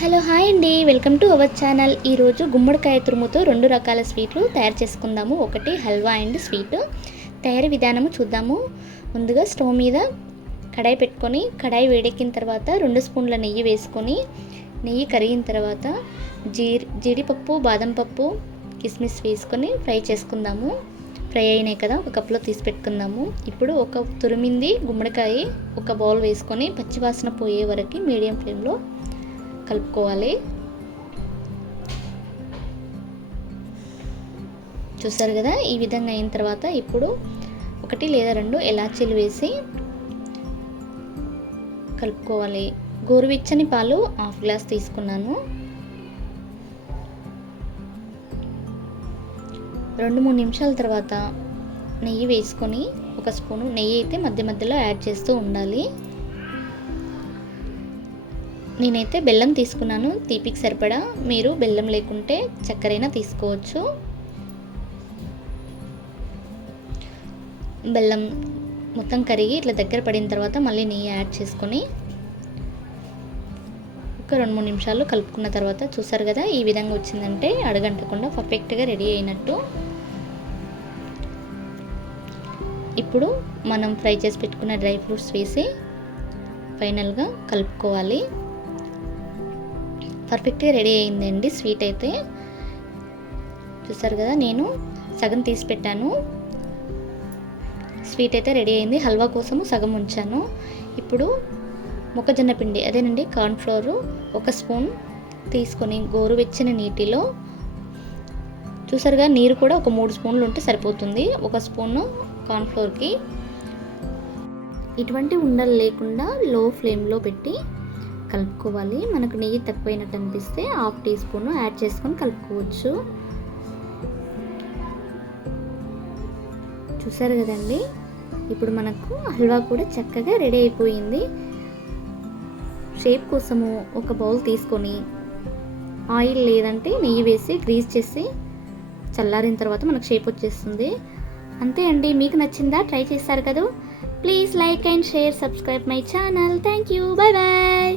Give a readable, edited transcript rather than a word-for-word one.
Hello hi అండి, welcome to our channel. ఈరోజు గుమ్మడికాయ తురుముతో 2 రకాల స్వీట్లు తయారు చేసుకుందాము. ఒకటి హల్వా అండ్ స్వీట్. తయారీ విధానము చూద్దాము. ముందుగా స్టవ్ మీద కడాయి పెట్టుకొని, కడాయి వేడెక్కిన తర్వాత 2 స్పూన్ల నెయ్యి వేసుకొని, నెయ్యి కరిగిన తర్వాత జీడిపప్పు, బాదం పప్పు, కిస్మిస్ వేసుకొని ఫ్రై చేసుకుందాము. ఫ్రై అయినాయి కదా, ఒక కప్లో తీసి పెట్టుకుందాము. ఇప్పుడు ఒక తురిమింది గుమ్మడికాయ ఒక బౌల్ వేసుకొని పచ్చివాసన పోయే వరకు మీడియం ఫ్లేమ్లో కలుపుకోవాలి. చూసారు కదా, ఈ విధంగా అయిన తర్వాత ఇప్పుడు 1 లేదా 2 ఇలాచీలు వేసి కలుపుకోవాలి. గోరువెచ్చని పాలు 1/2 గ్లాస్ తీసుకున్నాను. 2-3 నిమిషాల తర్వాత నెయ్యి వేసుకొని, 1 స్పూను నెయ్యి అయితే మధ్య మధ్యలో యాడ్ చేస్తూ ఉండాలి. నేనైతే బెల్లం తీసుకున్నాను, తీపికి సరిపడా. మీరు బెల్లం లేకుంటే చక్కెరైనా తీసుకోవచ్చు. బెల్లం మొత్తం కరిగి ఇట్లా దగ్గర పడిన తర్వాత మళ్ళీ నెయ్యి యాడ్ చేసుకొని ఒక 2-3 నిమిషాలు కలుపుకున్న తర్వాత చూసారు కదా, ఈ విధంగా వచ్చిందంటే అడగంటకుండా పర్ఫెక్ట్గా రెడీ అయినట్టు. ఇప్పుడు మనం ఫ్రై చేసి పెట్టుకున్న డ్రై ఫ్రూట్స్ వేసి ఫైనల్గా కలుపుకోవాలి. పర్ఫెక్ట్గా రెడీ అయిందండి స్వీట్ అయితే. చూసారు కదా, నేను సగం తీసి పెట్టాను. స్వీట్ అయితే రెడీ అయింది. హల్వా కోసము సగం ఉంచాను. ఇప్పుడు మొక్కజొన్న పిండి, అదేనండి కార్న్ఫ్లోర్ 1 స్పూన్ తీసుకొని గోరువెచ్చని నీటిలో, చూసారుగా నీరు కూడా ఒక 3 స్పూన్లు ఉంటే సరిపోతుంది 1 స్పూన్ కార్న్ఫ్లోర్కి. ఇటువంటి ఉండలు లేకుండా లో ఫ్లేమ్లో పెట్టి కలుపుకోవాలి. మనకు నెయ్యి తక్కువైనట్టు అనిపిస్తే 1/2 టీ స్పూన్ యాడ్ చేసుకొని కలుపుకోవచ్చు. చూసారు కదండి, ఇప్పుడు మనకు హల్వా కూడా చక్కగా రెడీ అయిపోయింది. షేప్ కోసము ఒక బౌల్ తీసుకొని ఆయిల్ లేదంటే నెయ్యి వేసి గ్రీస్ చేసి చల్లారిన తర్వాత మనకు షేప్ వచ్చేస్తుంది. అంతే అండి. మీకు నచ్చిందా? ట్రై చేస్తారు కదా. Please like and share, subscribe my channel. Thank you. Bye bye.